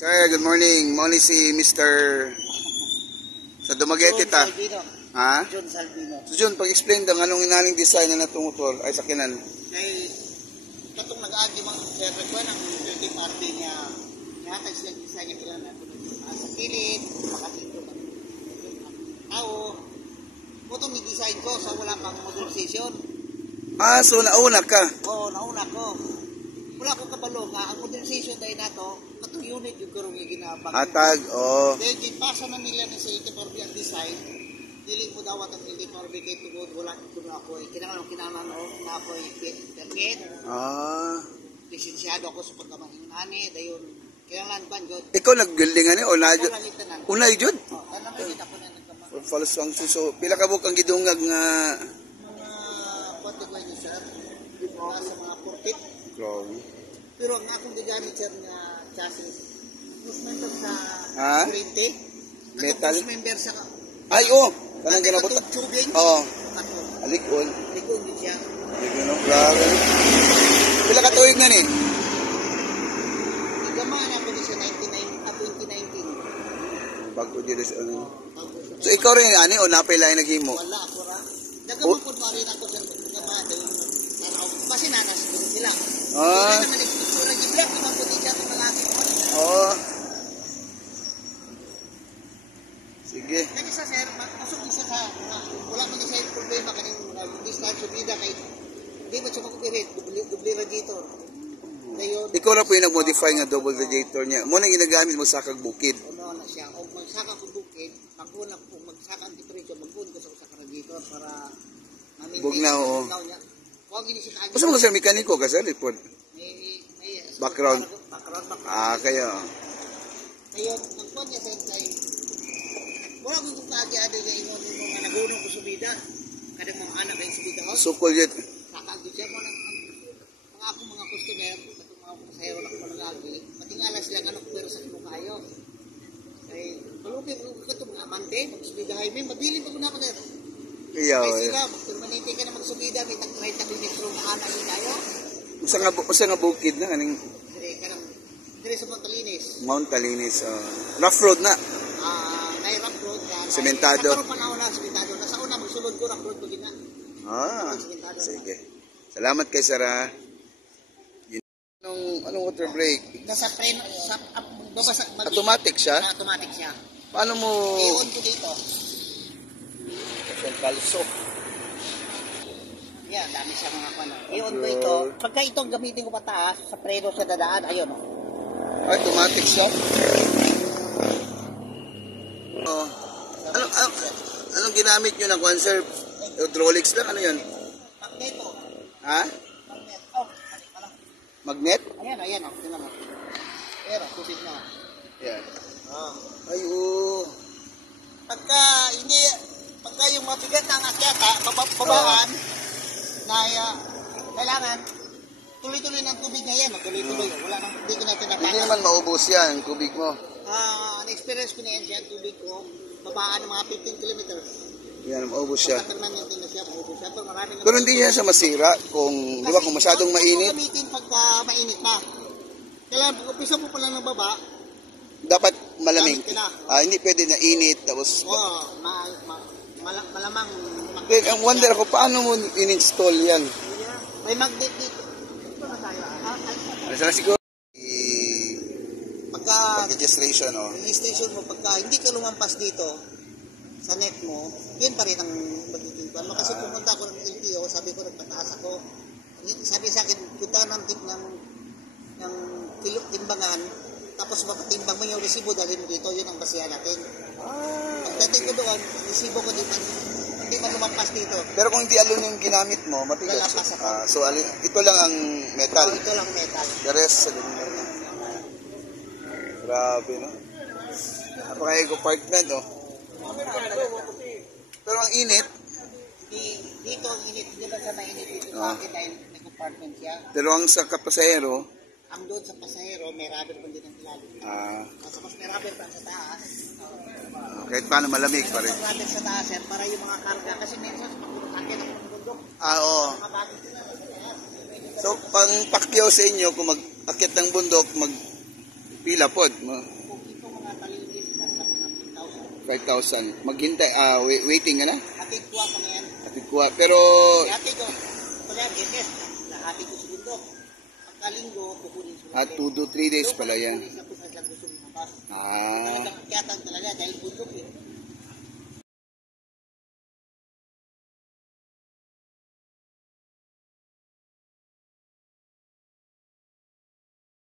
Sir, good morning. Morning si Mr. sa Dumaguete ta. Ha? John Salvino. So John, pag-explain daw anong inaling design na natong motor ay sakinan. Kay katong nag-agi mga driver ko ng third party niya. Natag sila design niya kailangan nato sa kilid, makatito ng tao. Motong ni-design ko sa wala pang motorization. Ah, so nauna ka. Oo, nauna ko. Wala ko kabalo nga ang motorization dahil nato, katong unit yung karong yung ginabang. Atag, oh. Dahil ipasa na nila ni sa 84B ang design, dili mo daw at ang 84B kay tugod, wala ko na ako. Kinangan na ako permit. Ah. Lisensyado ako sa pagkamahinani, dayon kailangan ban jud. Ikaw nag-building ani o na jud? Unay jud? Oh, tanang gid ako na nagkama. False function. So pila ka buk ang gidungag nga Mga kwarto ko ni sir. Sa mga 40. Grabe. Pero ang akong gigamit sir nga chassis. Mas member sa Ha? 20. Metal? Mas member sa Ay, oh. Kanang ginabot. tubing. Oh. Ako. Alikon. Likod din siya. Alikon, no? Grabe. Pila ka tuig na ni? Igamaan ako din sa 2019. Bago dito sa ano. So ikaw rin ani o napay lain naghimo? Wala ako ra. Dagamon ko rin ako sa gamaan dayon. Kasi nanas ko sila. Ah. Kaya naman struktura di black naman po din siya sa malaki. Oh. Sige. Kaya sa sir, masok isa sa wala man siya problema kaning distance subida kay di ba siya makupirit dubli radiator. Dayon. Ikaw na po yung nag-modify nga double radiator niya. Mo nang ginagamit mo sa kagbukid. Ano na siya o magsaka ko bukid, pagkuna ko magsaka ang temperature magpun ko sa radiator para Bugnaw, oo. Huwag gini siya kaagad. Basta mo sa mekaniko ka sa lipod. May Background. background. Ah, kayo. Ngayon, ang kwan niya sa tay. Wala ko kung kaagi-ado niya ingon mo nga nagunong ko subida. Kadang mga anak ay subida ko. Sukol yun. Kakaagod siya mo ng mga akong mga customer, katong mga pasahero lang ko nangagi. Matingala sila nga pero sa kimo kayo. Kay malupit ko katong mga amante, magsubida hay may mabilin pa ko na ako der. Iyaw. Ay sila, permanente ka na magsubida, may tag-metro na anak ni kayo. Usa nga bukid na kaning Dire sa Montalinis. Mount Talinis. Rough road na. Nay rough road ka. Sementado. Sa panahon na sementado. Nasa una magsulod ko rough road ko din na. Ah. Sige. Salamat kay Sara. Anong water brake? Nasa preno sa babasa Automatic siya? Automatic siya. Paano mo I-on ko dito. kalso? Yan, dami siya mga kano. I-on ko ito. Pagka ito gamitin ko pataas, sa preno sa dadaan, ayun o. Automatic siya? Oh. Anong ginamit nyo ng conserve? Hydraulics lang? Ano yun? Magneto. Ha? Magnet. Oh, pala. Magnet? Ayan o. Tingnan mo. Pero, tubig na. Yan. Oh. Ay, oo. Pagka yung mabigat ng akyata, babaan, na kailangan, tuloy-tuloy ng tubig na yan. Tuloy-tuloy. Wala nang, hindi ko na Hindi pinapala. naman maubos yan, kubig mo. Na-experience ko na yan siya, tubig ko, babaan ng mga 15 kilometers. Yan, maubos siya. Pagka-permanente na siya, maubos siya. Pero maraming Pero hindi yan siya masira kung, di ba, kung masyadong mainit. Kasi gamitin pagka mainit na. Kailangan, umpisa mo pa lang ng baba, Dapat malamig. gamit ka na. Hindi pwede na init. Tapos, Malamang. ang wonder ako, paano mo in-install yan? May magnet dito. Ito na tayo. Sana siguro, Pagka registration, oh. registration mo, pagka hindi ka lumampas dito sa net mo, yun pa rin ang magiging plan mo. Kasi pumunta ako ng LTO, sabi ko nagpataas ako. Sabi sa akin, punta ng timbangan, tapos mapatimbang mo yung resibo, dalhin mo dito, yun ang basihan natin. Pagdating ko doon, resibo ko hindi man lumampas dito. Pero kung hindi alon yung ginamit mo, matigas. Lalapas ako. So, ito lang ang metal. Ito lang metal. The rest, grabe, no? Napakaya compartment, oh. Pero ang init, Dito, init, di ba sa mainit dito, bakit dahil may compartment siya. pero ang sa kapasahero, Ang doon sa pasahero, may rubber pa din ang ilalim. Mas may rubber pa sa taas. kahit paano malamig pa rin. May rubber sa taas, sir, para yung mga karga. Kasi minsan, pag-akit ako ng bundok, Oo. mga bagay sila. So, pang pakyaw sa inyo, kung mag-akit ng bundok, Pila pod? Kung ito mga talinis na sa mga 5,000. Maghintay, waiting ka na? Hatid kuha pa ngayon. Hatid kuha. Pero, Hatid ko. Pala, genes. Hatid ko segundo. Pagkalinggo, kukunin sa 2 to 3 days pala yan. Kukunin sa kung saan gusto lumabas. Ah, Talagang akyatan talaga dahil bundok eh.